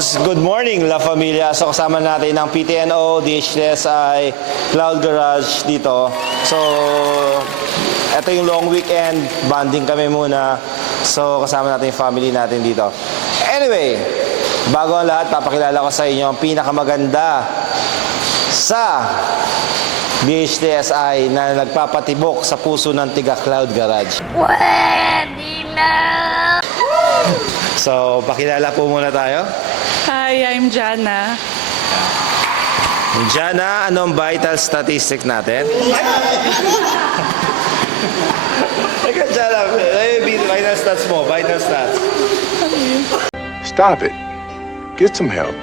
Balls, good morning La Familia. So kasama natin ang PTNO, DHSI, Cloud Garage dito. So ito yung long weekend, bonding kami muna. So kasama natin yung family natin dito. Anyway, bago ang lahat, papakilala ko sa inyo ang pinakamaganda sa DHSI na nagpapatibok sa puso ng tiga Cloud Garage. Pwede na! So, pakilala po muna tayo. Hi, I'm Jana. Jana, anong vital statistic natin? Ikaw, Jana, vital stats mo, vital stats. Stop it. Get some help.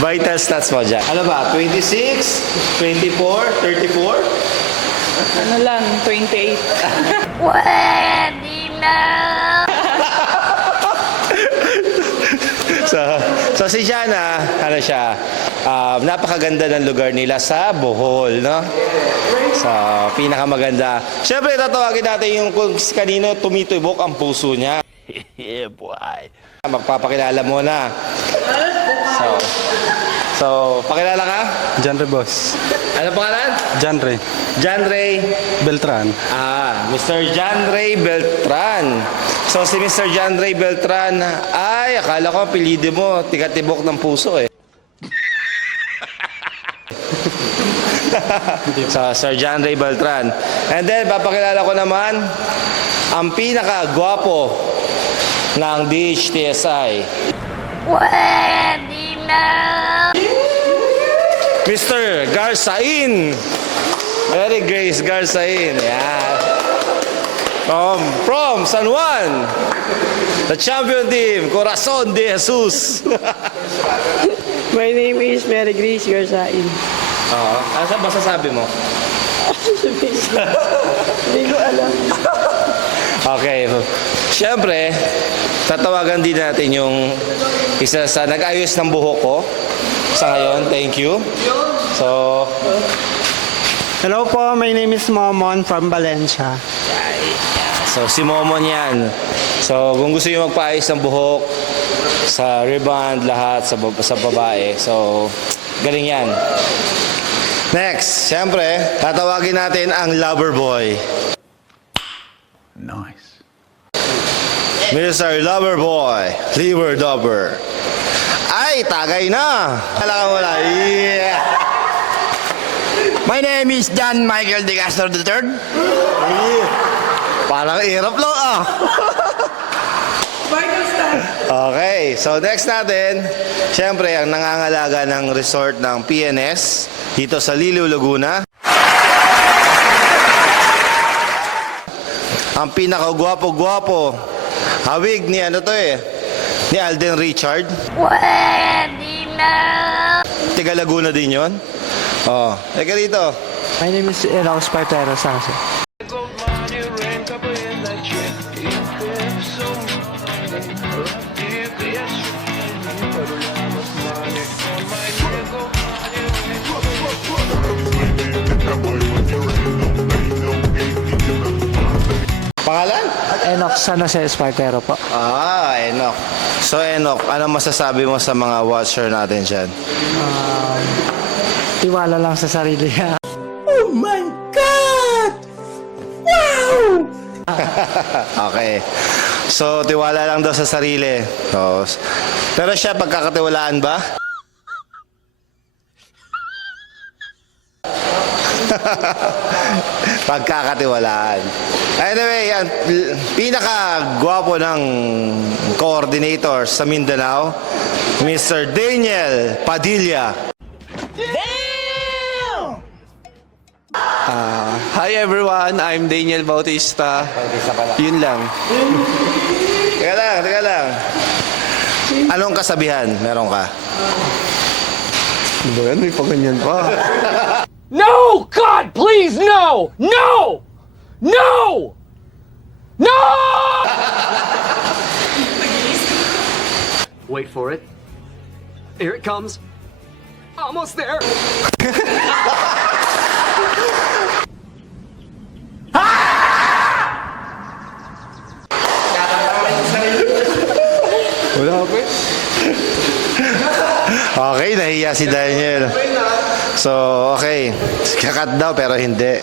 Vital stats mo, Jana. Ano ba? 26, 24, 34? Ano lang, 28. Pwede na! So si Jana, ano siya, napakaganda ng lugar nila sa Bohol, no? So, pinakamaganda. Siyempre, tatawagin natin yung kung kanino tumitibok ang puso niya. Yeah, boy. Magpapakilala muna. So, pakilala ka? Janre boss. Ano pangalan? Janre. John Ray Beltran. Mr. John Ray Beltran. So si Mr. John Ray Beltran, ay akala ko apelyido mo, tigatibok ng puso eh. So Sir John Ray Beltran. And then papakilala ko naman ang pinaka-gwapo ng DHTSI. Pwede na! Mr. Garzain. Very Grace Garzain. Yeah. From San Juan. The champion team, Corazon de Jesus. My name is Mary Grace Garzain. Ano sa masasabi mo? Hindi ko alam. Okay. Siyempre, tatawagan din natin yung isa sa nag-ayos ng buhok ko sa ngayon. Thank you. So, Hello po, my name is Momon from Valencia. si Momon yan. So, kung gusto nyo magpaayos ng buhok, sa rebond, lahat, sa babae. So, galing yan. Next, siyempre, tatawagin natin ang lover boy. Nice. Mr. Loverboy, liver dobber. Ay, tagay na. Kala ka muna. Yeah. My name is John Michael De Castro III. Parang hirap lang Okay, so next natin, siyempre ang nangangalaga ng resort ng PNS dito sa Liliw, Laguna. Ang pinakagwapo-gwapo, hawig ni ni Alden Richard. Pwede na! Tiga Laguna din yon. Teka dito. My name is Enoch Spartero Sanse. Pangalan? Enoch San Jose Spartero po. Enoch. So Enoch, ano masasabi mo sa mga watcher natin dyan? Tiwala lang sa sarili. Okay. So, tiwala lang daw sa sarili. So, pero siya, pagkakatiwalaan ba? Pagkakatiwalaan. Anyway, yan, pinaka-gwapo ng coordinator sa Mindanao, Mr. Daniel Padilla. Hi everyone, I'm Daniel Bautista. Yun lang. Teka lang. Anong kasabihan meron ka? Ba yan? May paganyan pa. No! God, please, no! No! No! No! Wait for it. Here it comes. Almost there. Okay, nahiya si Daniel. So, okay. Kakat daw pero hindi.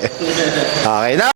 Okay na.